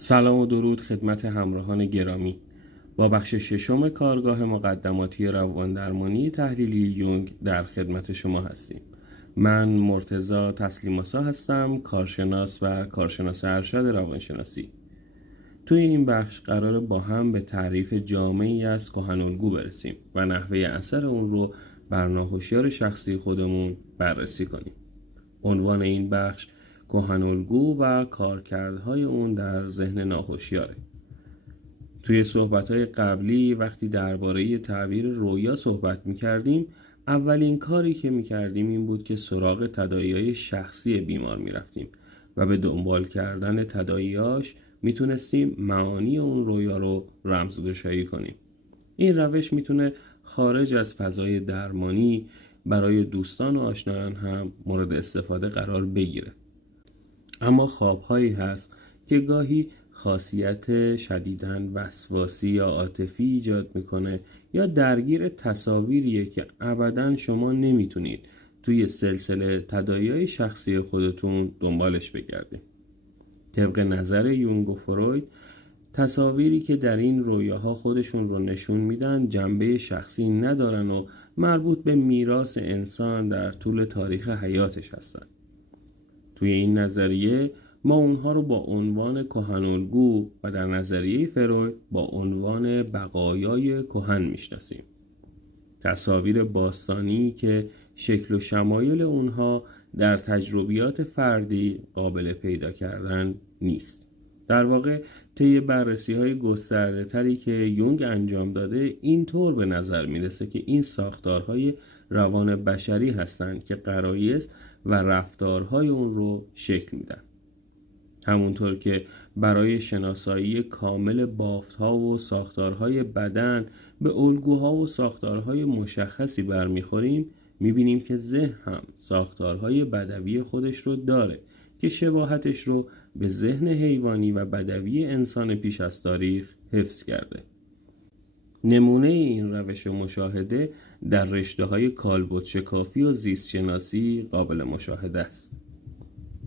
سلام و درود خدمت همراهان گرامی. با بخش ششم کارگاه مقدماتی رواندرمانی تحلیلی یونگ در خدمت شما هستیم. من مرتضی تسلیماسا هستم، کارشناس و کارشناس ارشد روانشناسی. توی این بخش قرار با هم به تعریف جامعی از کهن‌الگو برسیم و نحوه اثر اون رو بر ناهوشیار شخصی خودمون بررسی کنیم. عنوان این بخش کهن‌الگو و کارکردهای اون در ذهن ناهوشیاره. توی صحبت‌های قبلی وقتی درباره تعبیر رویا صحبت می‌کردیم، اولین کاری که می‌کردیم این بود که سراغ تداعی‌های شخصی بیمار می‌رفتیم و به دنبال کردن تداعی‌هاش میتونستیم معانی اون رویا رو رمزگشایی کنیم. این روش میتونه خارج از فضای درمانی برای دوستان و آشنایان هم مورد استفاده قرار بگیره. اما خوابهایی هست که گاهی خاصیت شدیداً وسواسی یا عاطفی ایجاد میکنه یا درگیر تصاویریه که ابداً شما نمیتونید توی سلسله تداعی‌های شخصی خودتون دنبالش بگردید. طبق نظر یونگ و فروید، تصاویری که در این رویاها خودشون رو نشون میدن جنبه شخصی ندارن و مربوط به میراث انسان در طول تاریخ حیاتش هستن. توی این نظریه ما اونها رو با عنوان کهن‌الگو و در نظریه فروید با عنوان بقایای کهن میشناسیم. تصاویر باستانی که شکل و شمایل اونها در تجربیات فردی قابل پیدا کردن نیست. در واقع طی بررسی‌های گسترده‌تری که یونگ انجام داده اینطور به نظر میرسه که این ساختارهای روان بشری هستند که غرایز و رفتارهای اون رو شکل میدن. همونطور که برای شناسایی کامل بافت‌ها و ساختارهای بدن به الگوها و ساختارهای مشخصی برمیخوریم، میبینیم که ذهن هم ساختارهای بدوی خودش رو داره که شباهتش رو به ذهن حیوانی و بدوی انسان پیش از تاریخ حفظ کرده. نمونه این روش مشاهده در رشته‌های کالبد شکافی و زیست شناسی قابل مشاهده است.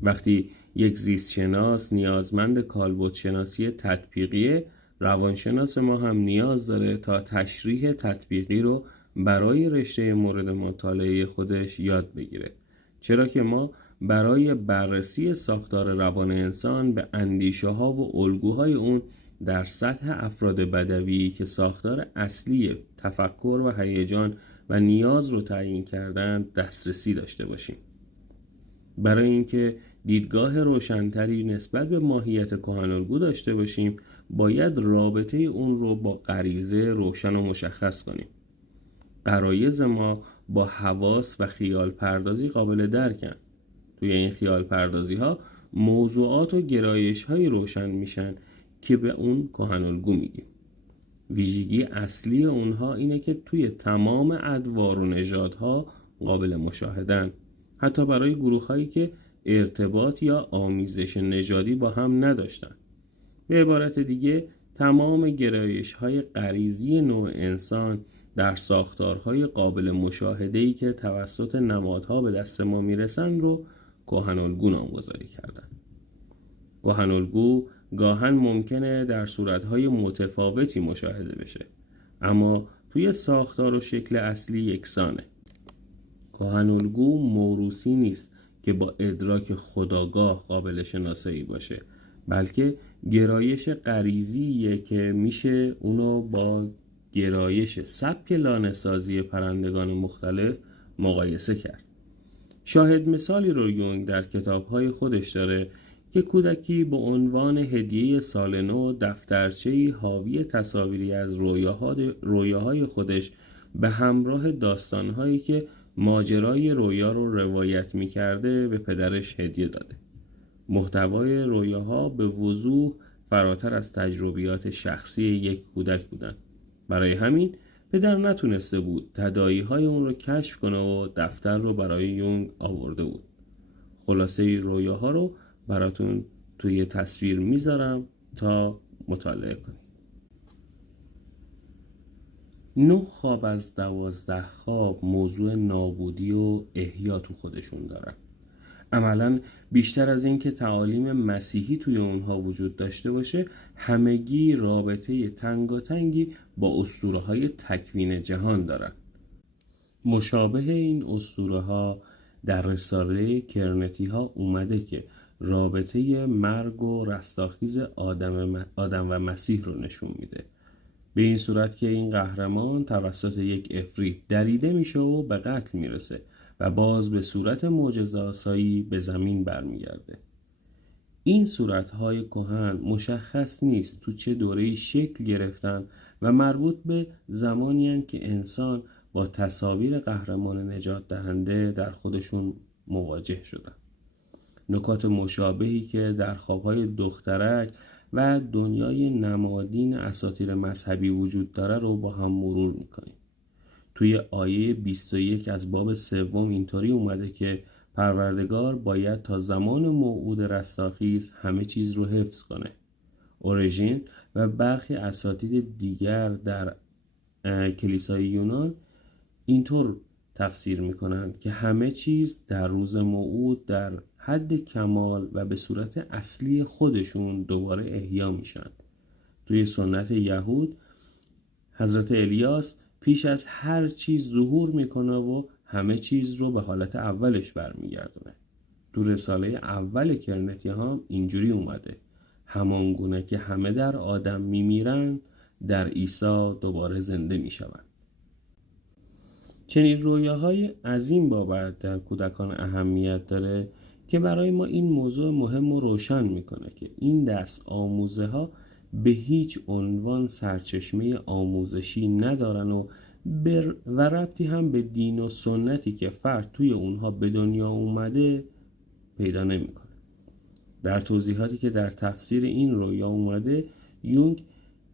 وقتی یک زیست شناس نیازمند کالبد شناسی تطبیقیه، روانشناس ما هم نیاز داره تا تشریح تطبیقی رو برای رشته مورد مطالعه خودش یاد بگیره، چرا که ما برای بررسی ساختار روان انسان به اندیشه ها و الگوهای اون در سطح افراد بدوی که ساختار اصلی تفکر و هیجان و نیاز رو تعیین کردن دسترسی داشته باشیم. برای اینکه دیدگاه روشن‌تری نسبت به ماهیت کهن‌الگو داشته باشیم، باید رابطه اون رو با غریزه روشن و مشخص کنیم. غرایز ما با حواس و خیال پردازی قابل درکن. توی این خیال پردازی ها موضوعات و گرایش های روشن میشن که به اون کهن‌الگو میگیم. ویژگی اصلی اونها اینه که توی تمام ادوار و نژادها قابل مشاهدن، حتی برای گروه هایی که ارتباط یا آمیزش نژادی با هم نداشتن. به عبارت دیگه تمام گرایش های غریزی نوع انسان در ساختارهای قابل مشاهده‌ای که توسط نمادها به دست ما میرسن رو کهن‌الگو نامگذاری کردن. کهن‌الگو گاهن ممکنه در صورتهای متفاوتی مشاهده بشه، اما توی ساختار و شکل اصلی یکسانه. کهن‌الگو موروثی نیست که با ادراک خودآگاه قابل شناسایی باشه، بلکه گرایش غریزیه که میشه اونو با گرایش سبک لانه‌سازی پرندگان مختلف مقایسه کرد. شاهد مثالی رو یونگ در کتاب‌های خودش داره که کودکی به عنوان هدیه سال نو دفترچه‌ای حاوی تصاویری از رویاهای خودش به همراه داستان‌هایی که ماجرای رویا رو روایت می‌کرده به پدرش هدیه داده. محتوای رویاها به وضوح فراتر از تجربیات شخصی یک کودک بودن. برای همین پدر نتونسته بود تداعی‌های اون رو کشف کنه و دفتر رو برای یونگ آورده بود. خلاصه رویاها رو براتون توی تصویر میذارم تا مطالعه کنید. 9 خواب از 12 خواب موضوع نابودی و احیا تو خودشون دارن. عملاً بیشتر از این که تعالیم مسیحی توی اونها وجود داشته باشه، همگی رابطه تنگاتنگی با اسطوره‌های تکوین جهان دارن. مشابه این اسطوره‌ها در رساله کرنتی ها اومده که رابطه مرگ و رستاخیز آدم و مسیح رو نشون میده، به این صورت که این قهرمان توسط یک عفریت دریده میشه و به قتل میرسه و باز به صورت معجزه‌آسایی به زمین برمیگرده. این صورت‌های کهن مشخص نیست تو چه دوره‌ای شکل گرفتن و مربوط به زمانی هستند که انسان با تصاویر قهرمان نجات دهنده در خودشون مواجه شدن. نکات مشابهی که در خواب‌های دخترک و دنیای نمادین اساطیر مذهبی وجود داره رو با هم مرور می‌کنیم. توی آیه 21 از باب 3 اینطوری اومده که پروردگار باید تا زمان موعود رستاخیز همه چیز رو حفظ کنه. اوریژین و برخی اساتید دیگر در کلیسای یونان اینطور تفسیر میکنند که همه چیز در روز موعود در حد کمال و به صورت اصلی خودشون دوباره احیا میشن. توی سنت یهود حضرت الیاس پیش از هر چیز ظهور میکنه و همه چیز رو به حالت اولش برمیگردونه. تو رساله اول کرنتی ها اینجوری اومده: همانگونه که همه در آدم میمیرن، در عیسی دوباره زنده میشوند. چنین رویاهای عظیم بابت در کودکان اهمیت داره که برای ما این موضوع مهم و روشن میکنه که این دست آموزه ها به هیچ عنوان سرچشمه آموزشی ندارن و ربطی هم به دین و سنتی که فرد توی اونها به دنیا اومده پیدا نمیکنه. در توضیحاتی که در تفسیر این رویا اومده، یونگ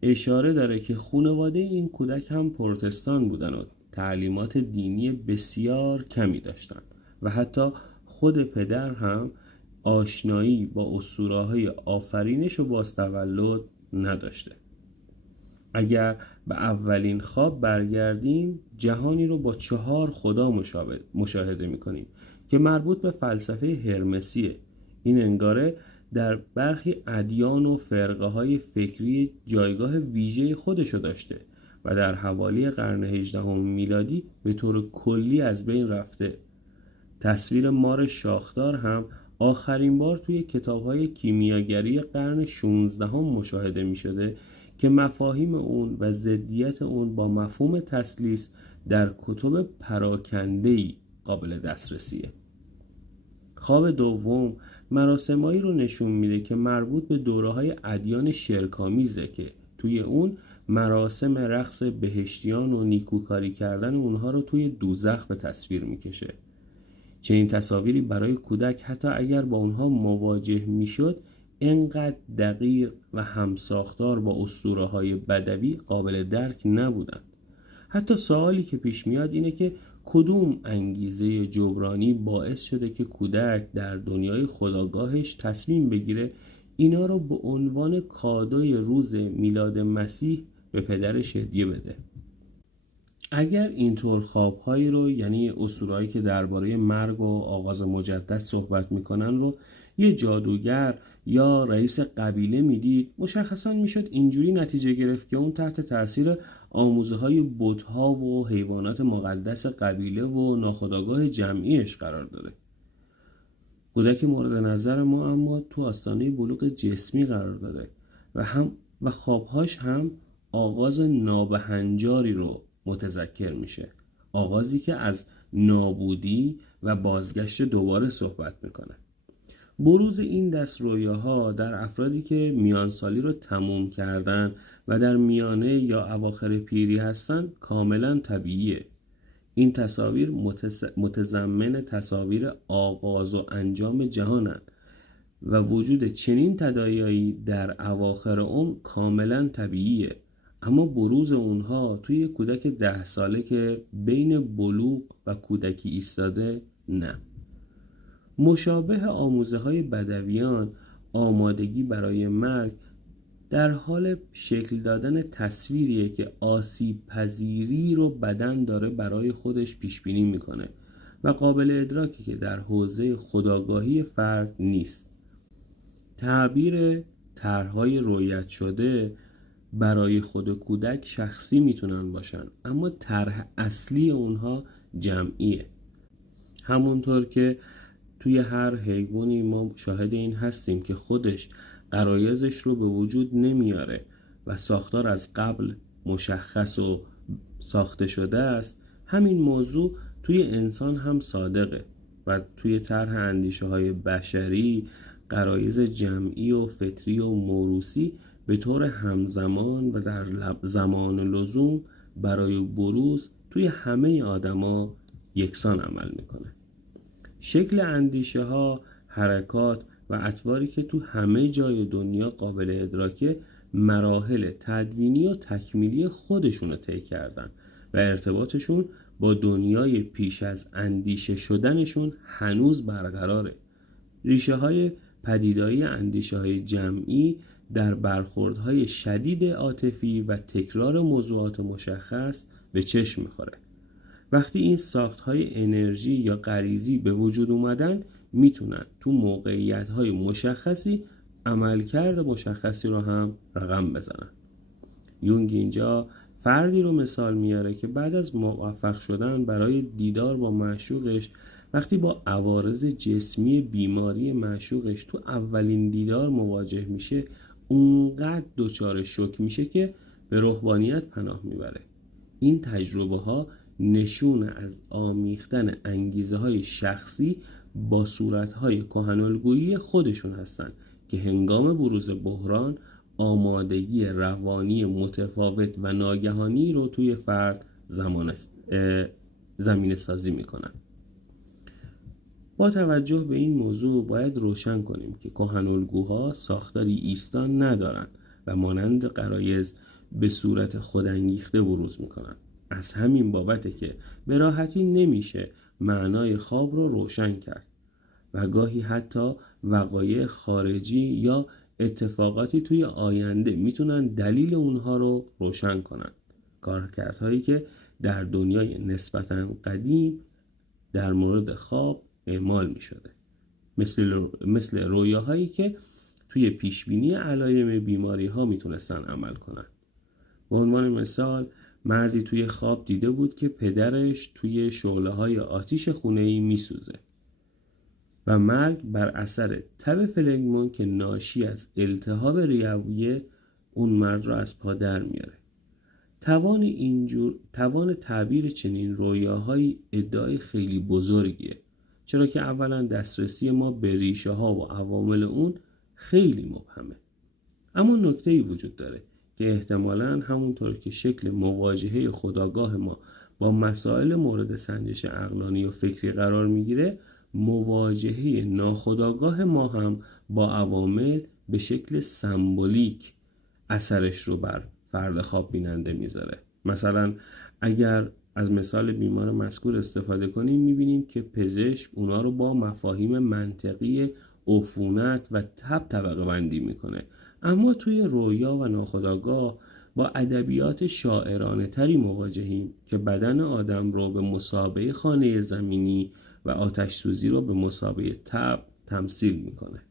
اشاره داره که خانواده این کودک هم پروتستان بودن و تعلیمات دینی بسیار کمی داشتن و حتی خود پدر هم آشنایی با اسطوره‌های آفرینش و بازتولد نداشته. اگر به اولین خواب برگردیم، جهانی رو با 4 خدا مشاهده می‌کنیم که مربوط به فلسفه هرمسیه. این انگاره در برخی ادیان و فرقه‌های فکری جایگاه ویژه خودشو داشته و در حوالی قرن 18 میلادی به طور کلی از بین رفته. تصویر مار شاخدار هم آخرین بار توی کتاب‌های کیمیاگری قرن 16 مشاهده می‌شده که مفاهیم اون و ضدیت اون با مفهوم تثلیث در کتب پراکنده‌ای قابل دسترسیه. خواب دوم مراسمایی رو نشون میده که مربوط به دوره‌های ادیان شرک‌آمیزه که توی اون مراسم رقص بهشتیان و نیکوکاری کردن اونها رو توی دوزخ به تصویر میکشه. چنین تصاویری برای کودک حتی اگر با اونها مواجه میشد، انقدر دقیق و همساختار با اسطوره‌های بدوی قابل درک نبودند. حتی سوالی که پیش میاد اینه که کدوم انگیزه جبرانی باعث شده که کودک در دنیای خودآگاهش تصمیم بگیره اینا رو به عنوان کادوی روز میلاد مسیح به پدرش هدیه بده. اگر اینطور خوابهایی رو، یعنی اسطورهایی که درباره مرگ و آغاز مجدد صحبت میکنن رو یه جادوگر یا رئیس قبیله میدید، مشخصا میشد اینجوری نتیجه گرفت که اون تحت تاثیر آموزه‌های بت‌ها و حیوانات مقدس قبیله و ناخودآگاه جمعیش قرار داره. کودک مورد نظر ما اما تو آستانه بلوغ جسمی قرار داره و خوابهاش هم آغاز نابهنجاری رو متذکر میشه، آغازی که از نابودی و بازگشت دوباره صحبت میکنه. بروز این دست رویاها در افرادی که میانسالی رو تموم کردن و در میانه یا اواخر پیری هستن کاملا طبیعیه. این تصاویر متضمن تصاویر آغاز و انجام جهانن و وجود چنین تداعیایی در اواخر عمر کاملا طبیعیه، اما بروز اونها توی کودک 10 ساله که بین بلوغ و کودکی ایستاده نه. مشابه آموزه‌های بدویان، آمادگی برای مرگ در حال شکل دادن تصویریه که آسیب پذیری رو بدن داره برای خودش پیش بینی میکنه و قابل ادراکی که در حوزه خودآگاهی فرد نیست. تعبیر طرح‌های رویت شده برای خود کودک شخصی میتونن باشن، اما طرح اصلی اونها جمعیه. همونطور که توی هر حیوانی ما شاهد این هستیم که خودش غرایزش رو به وجود نمیاره و ساختار از قبل مشخص و ساخته شده است، همین موضوع توی انسان هم صادقه و توی طرح اندیشه های بشری غرایز جمعی و فطری و موروثی به طور همزمان و در زمان لزوم برای بروز توی همه آدما یکسان عمل میکنه. شکل اندیشه ها، حرکات و اطواری که تو همه جای دنیا قابل ادراکه مراحل تدوینی و تکمیلی خودشون رو طی کردن و ارتباطشون با دنیای پیش از اندیشه شدنشون هنوز برقراره. ریشه های پدیدایی اندیشه های جمعی در برخوردهای شدید عاطفی و تکرار موضوعات مشخص به چشم میخوره. وقتی این ساختهای انرژی یا غریزی به وجود اومدن، میتونن تو موقعیت‌های مشخصی عملکرد مشخصی رو هم رقم بزنن. یونگ اینجا فردی رو مثال میاره که بعد از موفق شدن برای دیدار با معشوقش، وقتی با عوارض جسمی بیماری معشوقش تو اولین دیدار مواجه میشه، اونقدر دچار شوک میشه که به روحانیت پناه میبره. این تجربه ها نشون از آمیختن انگیزه های شخصی با صورت های کهن‌الگویی خودشون هستن که هنگام بروز بحران آمادگی روانی متفاوت و ناگهانی رو توی فرد زمینه سازی میکنن. با توجه به این موضوع باید روشن کنیم که کهن‌الگوها ساختاری ایستان ندارند و مانند غرایز به صورت خودانگیخته بروز میکنن. از همین بابته که به راحتی نمیشه معنای خواب رو روشن کرد و گاهی حتی وقایع خارجی یا اتفاقاتی توی آینده میتونن دلیل اونها رو روشن کنن. کارکردهایی که در دنیای نسبتاً قدیم در مورد خواب اعمال میشده، مثل رویاهایی که توی پیشبینی علائم بیماری ها میتونستن عمل کنن. به عنوان مثال، مردی توی خواب دیده بود که پدرش توی شعله‌های آتش خونه‌ای میسوزه و مرگ بر اثر تب فلگمون که ناشی از التهاب ریویه اون مرد رو از پا در میاره. توان تعبیر چنین رویاهایی ادعای خیلی بزرگیه، چرا که اولا دسترسی ما به ریشه ها و عوامل اون خیلی مبهمه. اما نکته‌ای وجود داره که احتمالاً همونطور که شکل مواجهه خودآگاه ما با مسائل مورد سنجش عقلانی و فکری قرار میگیره، مواجهه ناخودآگاه ما هم با عوامل به شکل سمبولیک اثرش رو بر فرد خواب بیننده میذاره. مثلا اگر از مثال بیمار مذکور استفاده کنیم، میبینیم که پزشک اونا رو با مفاهیم منطقی عفونت و تب طبقه بندی میکنه، اما توی رویا و ناخودآگاه با ادبیات شاعرانه تری مواجهیم که بدن آدم رو به مثابه خانه زمینی و آتش سوزی رو به مثابه تب تمثیل میکنه.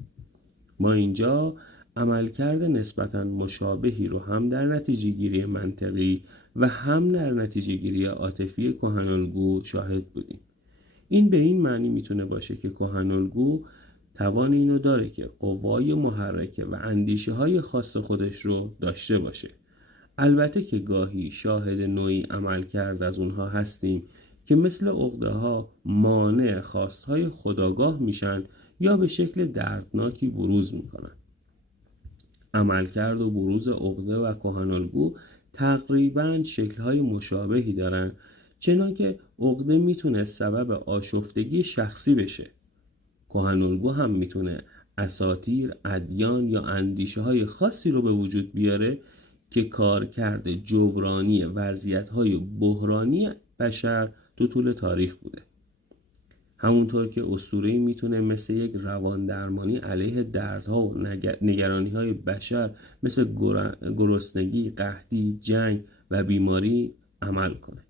ما اینجا عملکرد نسبتاً مشابهی رو هم در نتیجه گیری منطقی و هم در نتیجه گیری عاطفی کهن‌الگو شاهد بودیم. این به این معنی میتونه باشه که کهن‌الگو توان اینو داره که قوای محرکه و اندیشه های خاص خودش رو داشته باشه. البته که گاهی شاهد نوعی عملکرد از اونها هستیم که مثل عقده ها مانع خواستهای خودآگاه میشن یا به شکل دردناکی بروز میکنن. عملکرد و بروز عقده و کهن‌الگو تقریباً شکل‌های مشابهی دارن، چنانکه عقده میتونه سبب آشفتگی شخصی بشه. کهن‌الگو هم میتونه اساطیر، ادیان یا اندیشه‌های خاصی رو به وجود بیاره که کارکرد جبرانی وضعیت‌های بحرانی بشر تو طول تاریخ بوده. همونطور که اسطوره‌ای میتونه مثل یک روان درمانی علیه دردها و نگرانی‌های بشر مثل گرسنگی، قحطی، جنگ و بیماری عمل کنه.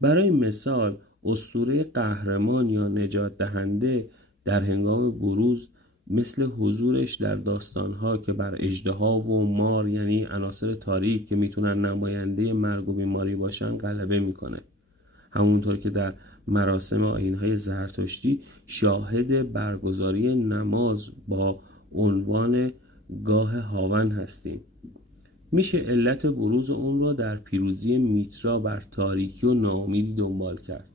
برای مثال اسطوره قهرمان یا نجات دهنده در هنگام بروز مثل حضورش در داستانها که بر اژدها و مار یعنی عناصر تاریک که میتونن نماینده مرگ و بیماری باشن غلبه میکنه. همونطور که در مراسم آیین‌های زرتشتی شاهد برگزاری نماز با عنوان گاه هاون هستیم. میشه علت بروز اون را در پیروزی میترا بر تاریکی و ناامیدی دنبال کرد.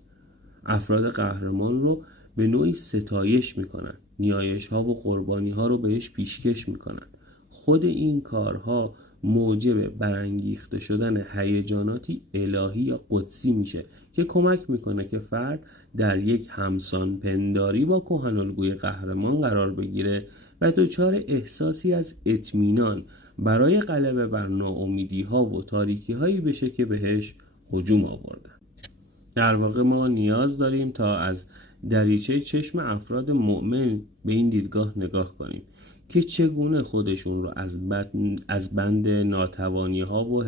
افراد قهرمان رو به نوعی ستایش میکنن، نیایش ها و قربانی ها رو بهش پیشکش میکنن. خود این کارها موجب برانگیخته شدن هیجاناتی الهی یا قدسی میشه که کمک میکنه که فرد در یک همسان پنداری با کهن‌الگوی قهرمان قرار بگیره و دچار احساسی از اطمینان برای غلبه بر ناامیدی ها و تاریکی هایی بشه که بهش هجوم آوردن. در واقع ما نیاز داریم تا از دریچه چشم افراد مؤمن به این دیدگاه نگاه کنیم که چگونه خودشون رو از بند ناتوانی ها و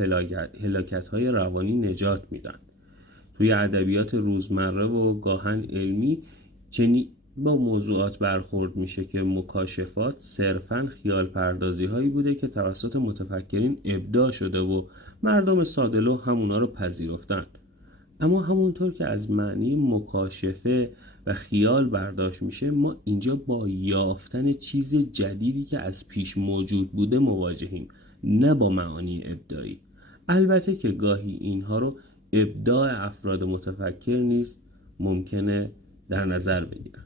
هلاکت های روانی نجات میدن. توی ادبیات روزمره و گاهن علمی چنین با موضوعات برخورد میشه که مکاشفات صرفاً خیال پردازی هایی بوده که توسط متفکرین ابداع شده و مردم ساده‌لوح همونا رو پذیرفتن. اما همونطور که از معنی مکاشفه و خیال برداشت میشه، ما اینجا با یافتن چیز جدیدی که از پیش موجود بوده مواجهیم، نه با معانی ابداعی. البته که گاهی اینها رو ابداع افراد متفکر نیز ممکنه در نظر بگیرن.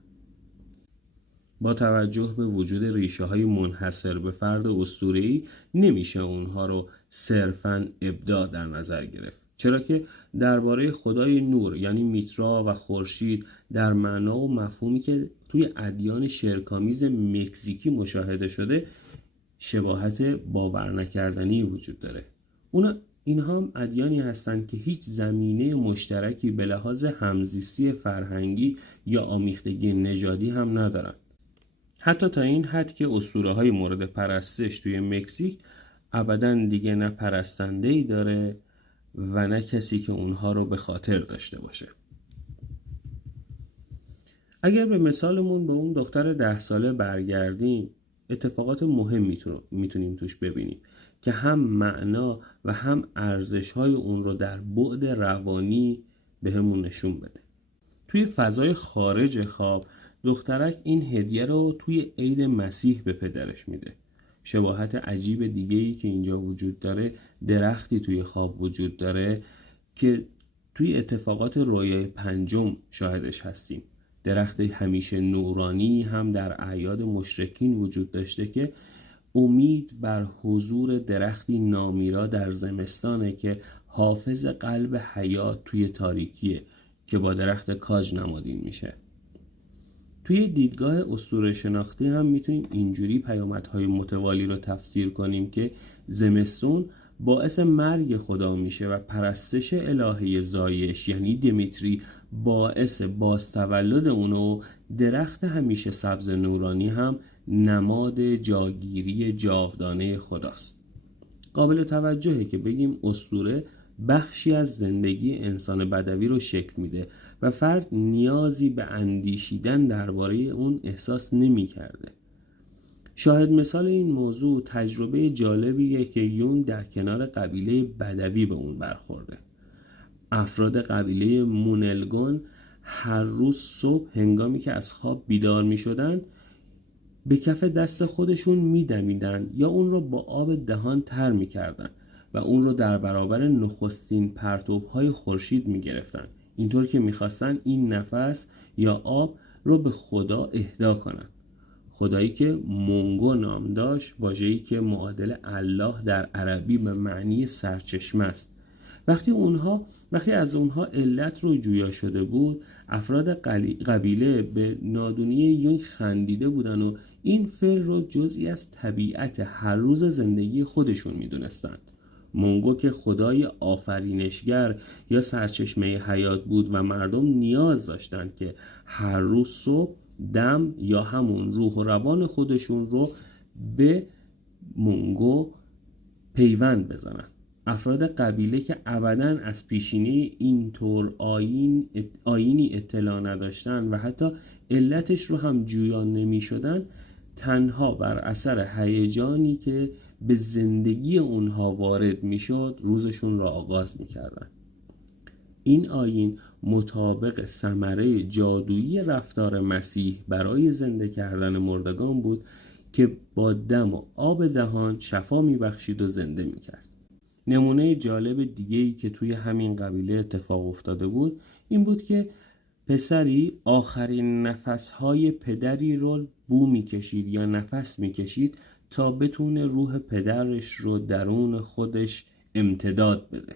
با توجه به وجود ریشه های منحصر به فرد اسطوره‌ای نمیشه اونها رو صرفاً ابداع در نظر گرفت، چرا که درباره خدای نور یعنی میترا و خورشید در معنا و مفهومی که توی ادیان شرک‌آمیز مکزیکی مشاهده شده شباهت باور نکردنی وجود داره. اینها هم ادیانی هستند که هیچ زمینه مشترکی به لحاظ همزیستی فرهنگی یا آمیختگی نژادی هم ندارن. حتی تا این حد که اسطوره‌های مورد پرستش توی مکزیک ابداً دیگه نه پرستنده‌ای داره و نه کسی که اونها رو به خاطر داشته باشه. اگر به مثالمون به اون دختر 10 ساله برگردیم، اتفاقات مهم میتونیم توش ببینیم که هم معنا و هم ارزش‌های اون رو در بعد روانی بهمون نشون بده. توی فضای خارج خواب دخترک این هدیه رو توی عید مسیح به پدرش میده. شباهت عجیب دیگه‌ای که اینجا وجود داره، درختی توی خواب وجود داره که توی اتفاقات رویای پنجم شاهدش هستیم. درخت همیشه نورانی هم در اعیاد مشرکین وجود داشته که امید بر حضور درختی نامیرا در زمستانه که حافظ قلب حیات توی تاریکیه که با درخت کاج نمادین میشه. توی دیدگاه اسطوره شناختی هم میتونیم اینجوری پیامدهای متوالی رو تفسیر کنیم که زمستون باعث مرگ خدا میشه و پرستش الهه زایش یعنی دمیتری باعث بازتولد اونو. درخت همیشه سبز نورانی هم نماد جاگیری جاودانه خداست. قابل توجهه که بگیم اسطوره بخشی از زندگی انسان بدوی رو شکل میده و فرد نیازی به اندیشیدن درباره اون احساس نمی کرده. شاهد مثال این موضوع تجربه جالبیه که یونگ در کنار قبیله بدوی به اون برخورده. افراد قبیله مونلگون هر روز صبح هنگامی که از خواب بیدار می شدن به کف دست خودشون می دمیدن یا اون رو با آب دهان تر می کردن و اون رو در برابر نخستین پرتوهای خورشید می گرفتن، اینطور که می خواستن این نفس یا آب رو به خدا اهدا کنن. خدایی که مونگو نام داشت، واژه‌ای که معادل الله در عربی به معنی سرچشمه است. وقتی از اونها علت رو جویا شده بود، افراد قبیله به نادونی یونگ خندیده بودن و این فعل رو جزئی از طبیعت هر روز زندگی خودشون میدونستند. مونگو که خدای آفرینشگر یا سرچشمه حیات بود و مردم نیاز داشتند که هر روز صبح دم یا همون روح و روان خودشون رو به مونگو پیوند بزنن. افراد قبیله که ابداً از پیشینه اینطور آیینی اطلاع نداشتن و حتی علتش رو هم جویان نمی شدن، تنها بر اثر هیجانی که به زندگی اونها وارد می شد روزشون را آغاز می کردن. این آیین مطابق ثمره جادویی رفتار مسیح برای زنده کردن مردگان بود که با دم و آب دهان شفا می بخشید و زنده می کرد. نمونه جالب دیگه‌ای که توی همین قبیله اتفاق افتاده بود این بود که پسری آخرین نفسهای پدری رو بو میکشید یا نفس میکشید تا بتونه روح پدرش رو درون خودش امتداد بده.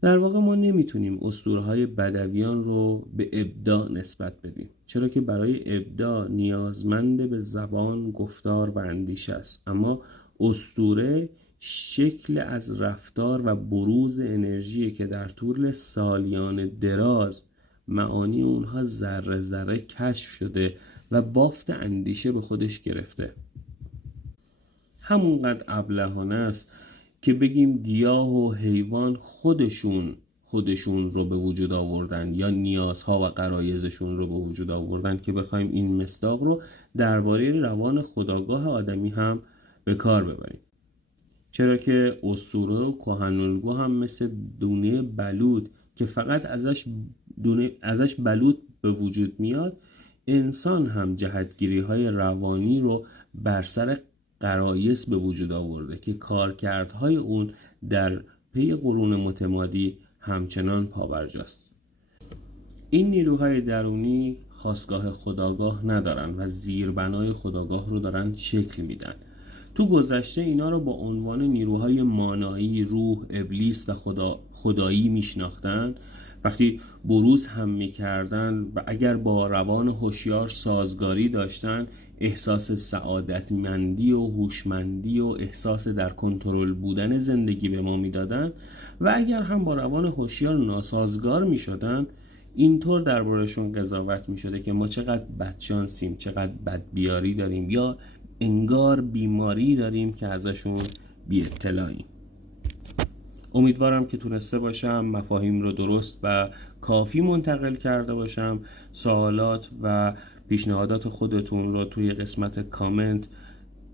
در واقع ما نمیتونیم اسطوره‌های بدویان رو به ابداع نسبت بدیم، چرا که برای ابداع نیازمند به زبان، گفتار و اندیشه است، اما اسطوره شکل از رفتار و بروز انرژی که در طول سالیان دراز معانی اونها ذره ذره کشف شده و بافت اندیشه به خودش گرفته. همونقدر ابلهانه است که بگیم گیاه و حیوان خودشون رو به وجود آوردن یا نیازها و غرایزشون رو به وجود آوردن که بخوایم این مصداق رو درباره روان خودآگاه آدمی هم به کار ببریم. چرا که اسطوره و کهن‌الگو هم مثل دونه بلود که فقط ازش بلود به وجود میاد، انسان هم جهتگیری‌های روانی رو بر سر غرایز به وجود آورده که کارکردهای اون در پی قرون متمادی همچنان پابرجاست. این نیروهای درونی خاستگاه خودآگاه ندارن و زیربنای خودآگاه رو دارن شکل میدن. تو گذشته اینا رو با عنوان نیروهای مانایی، روح، ابلیس و خدایی میشناختن. وقتی بروز هم میکردن و اگر با روان هوشیار سازگاری داشتن، احساس سعادتمندی و هوشمندی و احساس در کنترل بودن زندگی به ما میدادن و اگر هم با روان هوشیار ناسازگار میشدن، اینطور دربارشون قضاوت میشده که ما چقدر بدشانسیم، چقدر بدبیاری داریم یا انگار بیماری داریم که ازشون بی اطلاعیم. امیدوارم که تونسته باشم مفاهیم رو درست و کافی منتقل کرده باشم. سوالات و پیشنهادات خودتون رو توی قسمت کامنت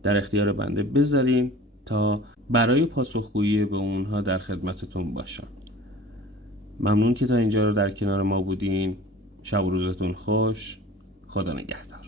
در اختیار بنده بذارین تا برای پاسخگویی به اونها در خدمتتون باشم. ممنون که تا اینجا رو در کنار ما بودین. شب و روزتون خوش. خدا نگهدار.